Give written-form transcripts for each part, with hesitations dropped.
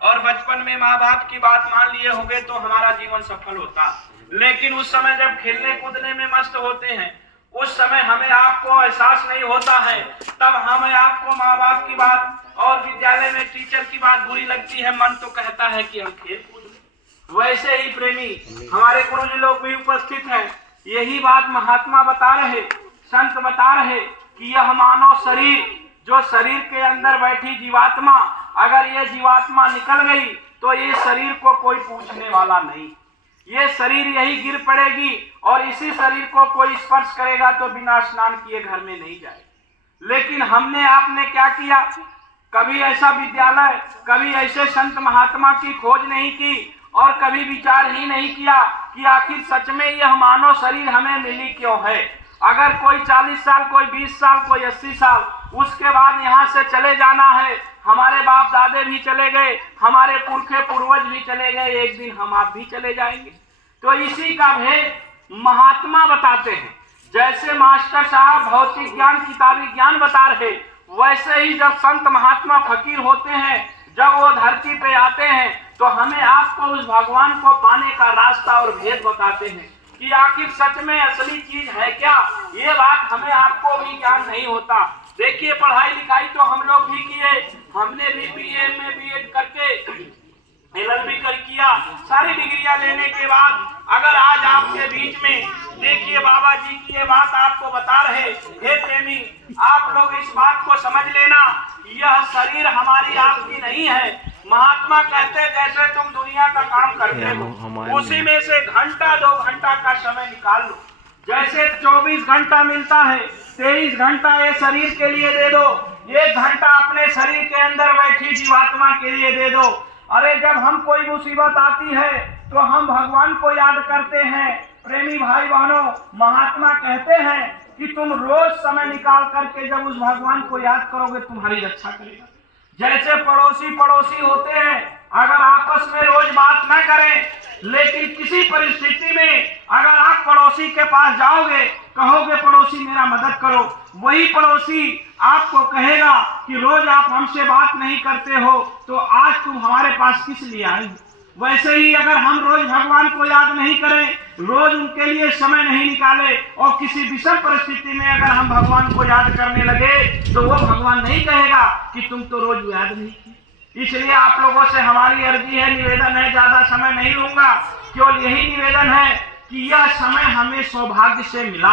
और बचपन में माँ बाप की बात मान लिए होंगे तो हमारा जीवन सफल होता। लेकिन उस समय जब खेलने कूदने में मस्त होते हैं, उस समय हमें आपको एहसास नहीं होता है, तब हमें आपको माँ बाप की बात और विद्यालय में टीचर की बात बुरी लगती है। मन तो कहता है कि हम खेल कूद। वैसे ही प्रेमी हमारे गुरुजी लोग भी उपस्थित हैं, यही बात महात्मा बता रहे, संत बता रहे कि यह मानव शरीर, जो शरीर के अंदर बैठी जीवात्मा, अगर ये जीवात्मा निकल गई तो ये शरीर को कोई पूछने वाला नहीं। ये शरीर यही गिर पड़ेगी और इसी शरीर को कोई स्पर्श करेगा तो बिना स्नान किए घर में नहीं जाए। लेकिन हमने आपने क्या किया, कभी ऐसा विद्यालय, कभी ऐसे संत महात्मा की खोज नहीं की और कभी विचार ही नहीं किया कि आखिर सच में यह मानव शरीर हमें मिली क्यों है। अगर कोई 40 साल, कोई 20 साल, कोई 80 साल, उसके बाद यहाँ से चले जाना है। हमारे बाप दादे भी चले गए, हमारे पुरखे पूर्वज भी चले गए, एक दिन हम आप भी चले जाएंगे। तो इसी का भेद महात्मा बताते हैं। जैसे मास्टर साहब भौतिक ज्ञान, किताबी ज्ञान बता रहे, वैसे ही जब संत महात्मा फकीर होते हैं, जब वो धरती पे आते हैं तो हमें आपको उस भगवान को पाने का रास्ता और भेद बताते हैं कि आखिर सच में असली चीज है क्या। ये बात हमें आपको भी ज्ञान नहीं होता। देखिए, पढ़ाई लिखाई तो हम लोग भी किए, हमने भी बीए में बीएड करके LLB कर किया, सारी डिग्रियां लेने के बाद अगर आज आपके बीच में देखिए बाबा जी की ये बात आपको बता रहे, हे प्रेमी, आप लोग इस बात को समझ लेना, यह शरीर हमारी आपकी नहीं है। महात्मा कहते जैसे तुम दुनिया का काम करते हो, उसी में से घंटा 2 घंटा का समय निकाल लो। जैसे 24 घंटा मिलता है, 23 घंटा ये शरीर के लिए दे दो, 1 घंटा अपने शरीर के अंदर बैठी जीवात्मा के लिए दे दो। अरे जब हम कोई मुसीबत आती है तो हम भगवान को याद करते हैं। प्रेमी भाई बहनों, महात्मा कहते हैं कि तुम रोज समय निकाल करके जब उस भगवान को याद करोगे, तुम्हारी रक्षा करेगा। जैसे पड़ोसी होते हैं, अगर आपस में रोज बात न करें, लेकिन किसी परिस्थिति में अगर आप पड़ोसी के पास जाओगे, कहोगे पड़ोसी मेरा मदद करो, वही पड़ोसी आपको कहेगा कि रोज आप हमसे बात नहीं करते हो तो आज तुम हमारे पास किस लिए आए। वैसे ही अगर हम रोज भगवान को याद नहीं करें, रोज उनके लिए समय नहीं निकाले और किसी विषम परिस्थिति में अगर हम भगवान को याद करने लगे तो वो भगवान नहीं कहेगा कि तुम तो रोज याद नहीं की। इसलिए आप लोगों से हमारी अर्जी है, निवेदन है, ज्यादा समय नहीं लूंगा, केवल यही निवेदन है कि यह समय हमें सौभाग्य से मिला,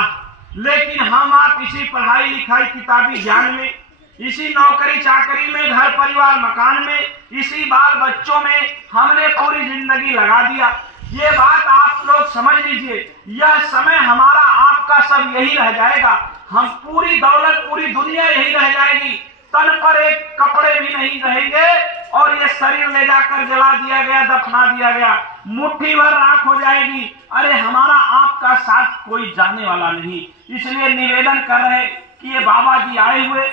लेकिन हम आप इसी पढ़ाई लिखाई किताबी ज्ञान में, इसी नौकरी चाकरी में, घर परिवार मकान में, इसी बाल बच्चों में हमने पूरी जिंदगी लगा दिया। ये बात आप लोग समझ लीजिए, यह समय हमारा आपका सब यही रह जाएगा। हम पूरी दौलत, पूरी दुनिया यही रह जाएगी, तन पर एक कपड़े भी नहीं रहेंगे और ये शरीर ले जाकर जला दिया गया, दफना दिया गया, मुट्ठी भर राख हो जाएगी। अरे हमारा आपका साथ कोई जाने वाला नहीं। इसलिए निवेदन कर रहे कि ये बाबा जी आए हुए,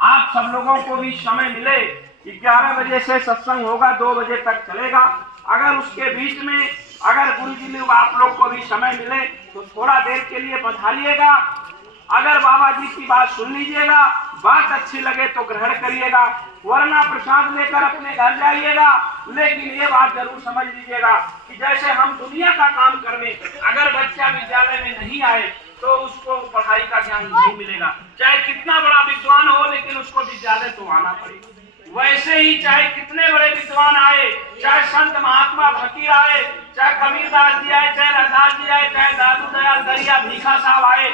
आप सब लोगों को भी समय मिले, 11 बजे से सत्संग होगा, 2 बजे तक चलेगा। अगर उसके बीच में अगर गुरु जी लोग आप लोग को भी समय मिले तो थोड़ा देर के लिए पधारिएगा। अगर बाबा जी की बात सुन लीजिएगा, बात अच्छी लगे तो ग्रहण करिएगा, वरना प्रसाद लेकर अपने घर जाइएगा। लेकिन ये बात जरूर समझ लीजिएगा कि जैसे हम दुनिया का काम करने, अगर बच्चा विद्यालय में नहीं आए तो उसको पढ़ाई का ज्ञान नहीं मिलेगा। चाहे कितना बड़ा विद्वान हो, लेकिन उसको विद्यालय तो आना पड़ेगा। वैसे ही चाहे कितने बड़े विद्वान आए, चाहे संत महात्मा फकीर आए, चाहे कबीरदास जी आए, चाहे रघुदास जी आए, चाहे दादू दयाल दरिया भीखा साहब आए,